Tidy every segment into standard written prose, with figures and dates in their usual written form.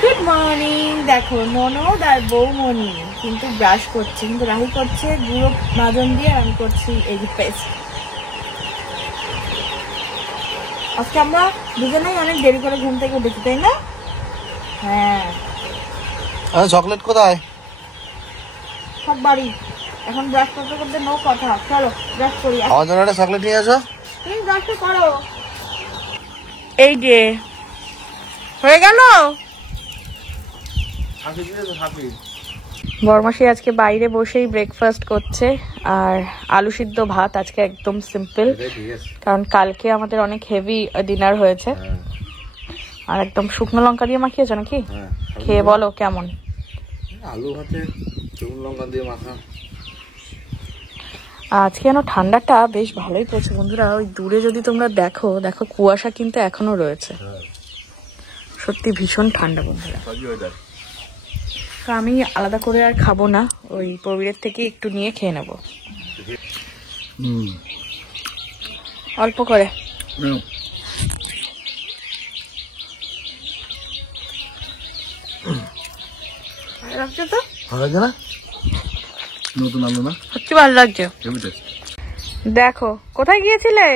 Good morning. দেখো ননদ আর বৌমণি কিন্তু ব্রাশ করছে, কিন্তু রাহি করছে গুঁড়ো মাজন দিয়ে, আর আমি করছি এই পেস্ট। আজকে আমরা দুজনেই অনেক দেরি করে ঘুম থেকে উঠেছি, তাই না? হ্যাঁ। চকলেট কোথায়? সব বাড়ি। এখন ব্রাশ করতে করতে নো কথা। চলো ব্রাশ করি। আমার জন্য একটা চকলেট নিয়ে আসো। তুমি ব্রাশটা করো। এই যে হয়ে গেল। বরমাসি আজকে বাইরে বসেই ব্রেকফাস্ট করছে, আর আলু সিদ্ধ ভাত আজকে একদম সিম্পল, কারণ কালকে আমাদের অনেক হেভি ডিনার হয়েছে। আর একদম শুকনো লঙ্কা দিয়ে মাখিয়েছো নাকি? খেয়ে বলো কেমন। আলু ভাতে শুকনো লঙ্কা দিয়ে মাখা। আজকে যেন ঠান্ডাটা বেশ ভালোই পড়ছে বন্ধুরা। ওই দূরে যদি তোমরা দেখো, দেখো কুয়াশা কিন্তু এখনো রয়েছে। সত্যি ভীষণ ঠান্ডা বন্ধুরা। তো আমি আলাদা করে আর খাবো না, ওই প্রবীরের থেকে একটু নিয়ে খেয়ে নেবো অল্প করে। লাগছে তো, ভালো লাগছে না? নতুন আলু না, সত্যি ভালো লাগছে। দেখো কোথায় গিয়েছিলে?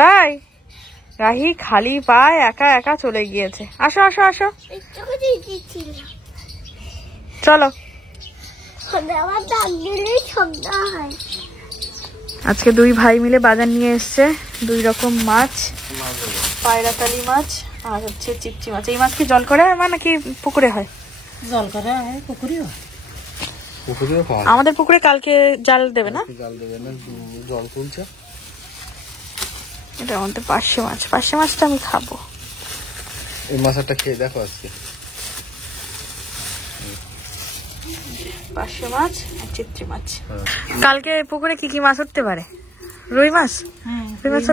তাই? রাহি খালি পায়ে একা একা চলে গিয়েছে। আসো আসো আসো, চলো। আজকে দুই ভাই মিলে বাজার নিয়ে এসছে, 2 রকম মাছ, পায়রাতালি মাছ আর হচ্ছে চিপচি মাছ। এই মাছ কি জল করে হয় নাকি পুকুরে হয়? জল করে হয়, পুকুরি হয়। আমাদের পুকুরে কালকে জাল দেবে না? জাল দেবে না, জল তুলছে। এটা আমাদের পার্শে মাছ। পার্শে মাছটা আমি খাবো। এই মাছটা খেয়ে দেখো আজকে। পার্শে মাছ আর চিপচি মাছ। কালকে পুকুরে কি কি মাছ উঠতে পারে? রুই মাছ? রুই মাছ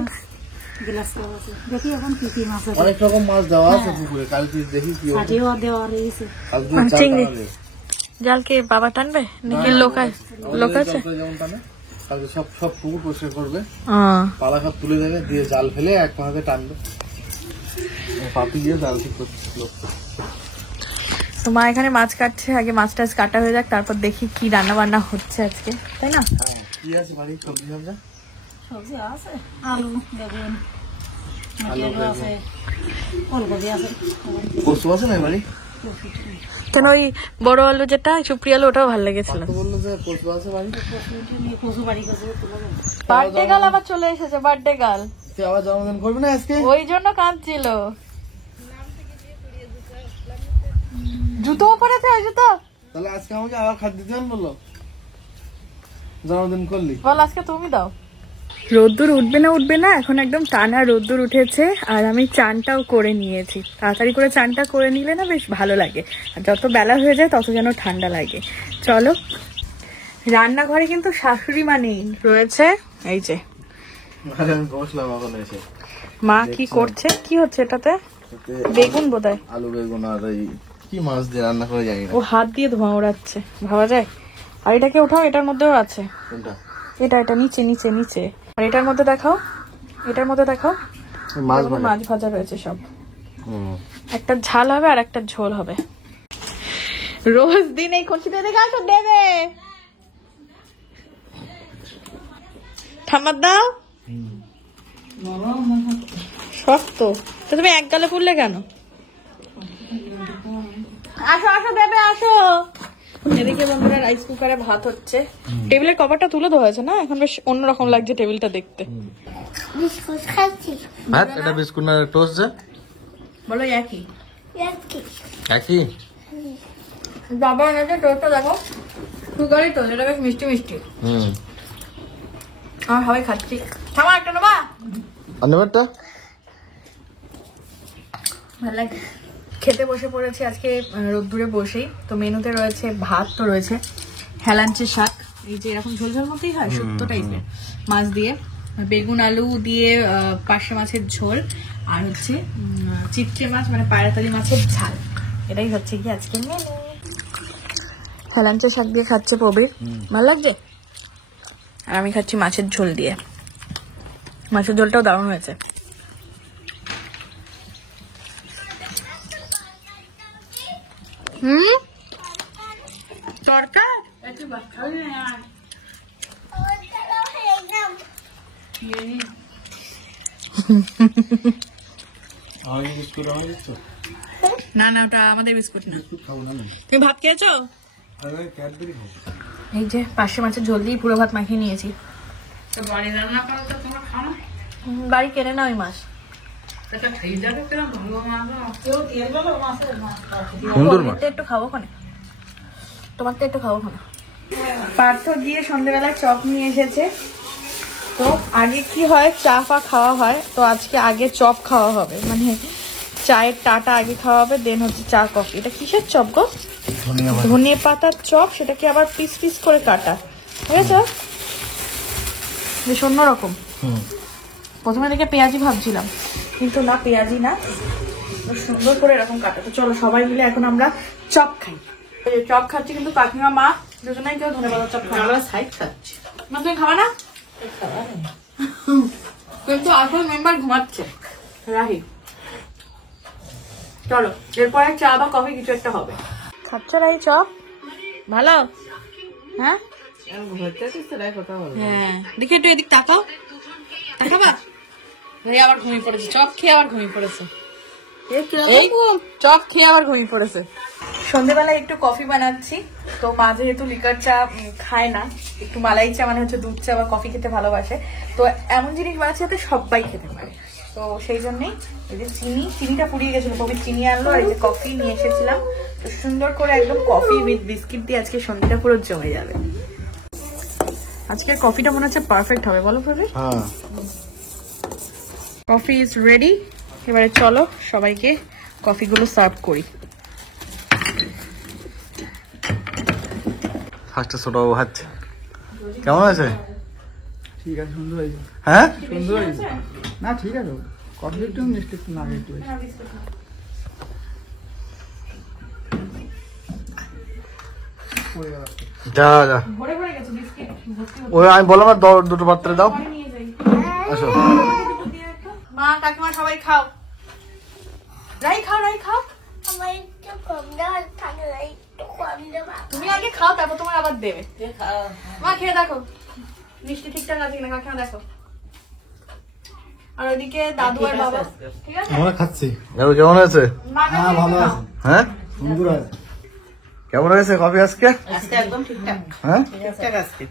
দেখি এখন কি কি মাছ অনেক রকম মাছ দেওয়া আছে পুকুরে। কালকে দেখি কি দেওয়া রয়েছে। চিংড়ি জালকে বাবা টানবে নাকি লোক আছে? যেমন টানে কালকে সব পুকুর পরিষ্কার করবে, পালা সব তুলে দেবে, দিয়ে জাল ফেলে এক হাতে টানবে। পাপি দিয়ে জাল ঠিক করছে লোক। তো মা এখানে মাছ কাটছে। আগে মাছ টাছ কাটা হয়ে যাক, তারপর দেখি কি রান্না বান্না হচ্ছে আজকে, তাই না? কি আছে বাড়ি? সবজি সবজি সবজি আছে, আলু বেগুন আছে, ফুলকপি আছে। কচু আছে না বাড়ি? কেন ওই বড় আলু যেটা সুপ্রিয়া আলু, ওটাও ভালো লেগেছিল। বললো যে কচু আছে বাড়ি। কচু বাড়ি বার্থডে গার্ল আবার চলে এসেছে। বার্থডে গার্ল তুই আবার জন্মদিন করবি না আজকে? ওই জন্য কাঁদছিল। জুতো পরেছে, ওই জুতো। তাহলে আজকে আমাকে আবার খাদ্য দিতে বললো, জন্মদিন করলি। বল আজকে তুমি দাও। রোদ্দুর উঠবে না এখন, একদম টানা রোদ্দুর উঠেছে। আর আমি চানটাও করে নিয়েছি। তাড়াতাড়ি করে চানটা করে নিলে না বেশ ভালো লাগে, আর যত বেলা হয়ে যায় তত যেন ঠান্ডা লাগে। চলো, রান্নাঘরে কিন্তু শাশুড়ি মা নেই, রয়েছে এই যে বসলাম এখন এসে। মা কি করছে? কি হচ্ছে এটাতে? বেগুন বোধহয়। আলু বেগুন আর এই কি মাছ দিয়ে রান্না করে জানি না। ও হাত দিয়ে ধোঁয়া ওড়াচ্ছে, ভাবা যায়। আর এটাকে উঠাও, এটার মধ্যেও আছে। কোনটা? এটা নিচে নিচে নিচে। আর এটার মধ্যে দেখাও, এটার মধ্যে দেখাও। মাছ ভাজা রয়েছে সব। একটা ঝাল হবে আর একটা ঝোল হবে। রোজ দিন এই কচি দিয়ে দেখে আসো, দেবে ঠাম্মার দাও। শক্ত তো, তুমি এক গালে ফুললে কেন? আসো আসো দেবে, আসো। এদিকে বন্ধুরা রাইস কুকারে ভাত হচ্ছে। টেবিলের কভারটা তুলে দেওয়া হয়েছে না, এখন বেশ অন্যরকম লাগছে টেবিলটা দেখতে। এটা বিস্কুট না টোস্ট? বলো একই একই। বাবা এনেছে টোস্টটা, দেখো সুগারই তো, এটা বেশ মিষ্টি মিষ্টি। আমার সবাই খাচ্ছি। থামা, একটা নেবা? অন্যবারটা ভালো লাগে। খেতে বসে পড়েছি আজকে রোদ্দুরে বসেই। তো মেনুতে রয়েছে ভাত, তো রয়েছে হেলাঞ্চের শাক, এই যে এরকম ঝোল ঝোল মতোই হয়, শুক্তো টাইপের, মাছ দিয়ে, বেগুন আলু দিয়ে পার্শে মাছের ঝোল, আর হচ্ছে চিপচে মাছ মানে পায়রাতালি মাছের ঝাল। এটাই হচ্ছে কি আজকে মেনু। হেলাঞ্চের শাক দিয়ে খাচ্ছে প্রবীর, ভালো লাগছে। আর আমি খাচ্ছি মাছের ঝোল দিয়ে। মাছের ঝোলটাও দারুণ হয়েছে। তরকা আমাদের বিস্কুট আমার দিচ্ছ? না না ওটা আমাদের বিস্কুট না। বিস্কুট খাবো না আমি। তুমি ভাত খেয়েছো? আমি ক্যাডবেরি খাবো। এই যে পার্শে মাছের ঝোল দিয়ে পুরো ভাত মাখিয়ে নিয়েছি। বাড়ি রান্না করো তো তোমরা খাও না? বাড়ি কেনে না ওই মাছ। এটা খেয়ে যাবে কেন ভালো মাছ কেউ তেল গেলো মাছের মাছ সুন্দর মাছ। তোমাকে একটু খাবো খানে, তোমাকে একটু খাবো খানে। পার্থ গিয়ে সন্ধ্যেবেলায় চপ নিয়ে এসেছে। তো আগে কি হয়, চা ফা খাওয়া হয়, তো আজকে আগে চপ খাওয়া হবে, মানে চায়ের টাটা আগে খাওয়া হবে, দেন হচ্ছে চা কফি। এটা কিসের চপ গো? ধনিয়া পাতার চপ, সেটাকে আবার পিস পিস করে কাটা, ঠিক আছে? বেশ অন্যরকম। প্রথমে দেখে পেঁয়াজি ভাবছিলাম, কিন্তু না, পেঁয়াজি না, সুন্দর করে এরকম কাটা। তো চলো সবাই মিলে এখন আমরা চপ খাই। এই যে চপ খাচ্ছি, কিন্তু কাকিমা মা দুজনেই কেউ ধনে পাতার চপ খাওয়া সাইড খাচ্ছি। মা তুমি খাবা না? কিন্তু আসল মেম্বার ঘুমাচ্ছে, রাহি। চলো এরপরে চা বা কফি কিছু একটা হবে। খাচ্ছ রাহি চপ? ভালো? হ্যাঁ হ্যাঁ, দেখি একটু এদিক তাকাও, তাকাবা? ভাই আবার ঘুমিয়ে পড়েছে, চপ খেয়ে আবার ঘুমিয়ে পড়েছে। এই চপ খেয়ে আবার ঘুমিয়ে পড়েছে। সন্ধ্যেবেলায় একটু কফি বানাচ্ছি। তো মা যেহেতু লিকার চা খায় না, একটু মালাই চা মানে হচ্ছে দুধ চা বা কফি খেতে ভালোবাসে, তো এমন জিনিস বানাচ্ছি যাতে সবাই খেতে পারে। তো সেই জন্যই এই যে চিনিটা পুড়িয়ে গেছিল, কবি চিনি আনলো, আর এই যে কফি নিয়ে এসেছিলাম। তো সুন্দর করে একদম কফি উইথ বিস্কিট দিয়ে আজকে সন্ধ্যাটা পুরো জমে যাবে। আজকের কফিটা মনে হচ্ছে পারফেক্ট হবে, বলো প্রবীর? হ্যাঁ, কফি ইজ রেডি। এবারে চলো সবাইকে কফিগুলো সার্ভ করি। ফার্স্টে ছোট বাবু খাচ্ছে। কেমন আছে? ঠিক আছে, সুন্দর হয়েছে। হ্যাঁ, সুন্দর হয়েছে। না ঠিক আছে, কফি একটু মিষ্টি একটু না একটু বেশি। পড়ে গেল। যা যা। ভরে ভরে গেছে বিস্কিট, ওই আমি বললাম না, দুটো পাত্রে দাও। নিয়ে যাই। আসো। মা কাকিমা সবাই খাও, রাই খাও, রাই খাও। তুমি আগে খাও, তারপর তোমার আবার দেবে। মা খেয়ে দেখো মিষ্টি ঠিকঠাক আছে কিনা, কাকিমা দেখো। আর ওইদিকে দাদু আর বাবা, ঠিক আছে? আমরা খাচ্ছি। কেমন হয়েছে? হ্যাঁ, ভালো আছে, হ্যাঁ, সুন্দর আছে। কেমন হয়েছে কফি আজকে? আজকে একদম ঠিকঠাক হ্যাঁ, ঠিকঠাক আজকে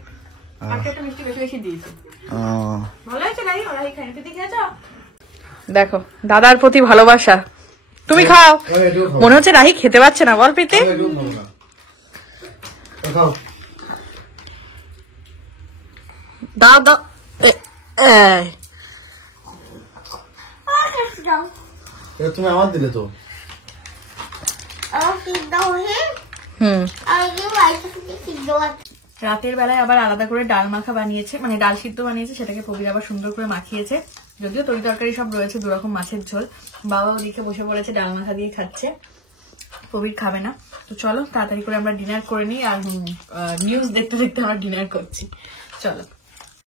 আজকে একটু মিষ্টি বেশি বেশি দিয়েছি। ও, ভালো হয়েছে রাই, ওরা এই খাইনি, তুই খেয়েছ? দেখো দাদার প্রতি ভালোবাসা। তুমি খাও। মনে হচ্ছে রাহি খেতে পাচ্ছে না, বল প্রীতি? দাও দাও। তুমি আমার দিলে তো। রাতের বেলায় আবার আলাদা করে ডাল মাখা বানিয়েছে, মানে ডাল সিদ্ধ বানিয়েছে, সেটাকে প্রবীর আবার সুন্দর করে মাখিয়েছে। যদিও তরি তরকারি সব রয়েছে, দুরকম মাছের ঝোল। বাবা ওদিকে বসে পড়েছে, ডাল মাখা দিয়ে খাচ্ছে। প্রবীর খাবে না। তো চলো তাড়াতাড়ি করে আমরা ডিনার করে নিই, আর নিউজ দেখতে দেখতে আমরা ডিনার করছি। চলো।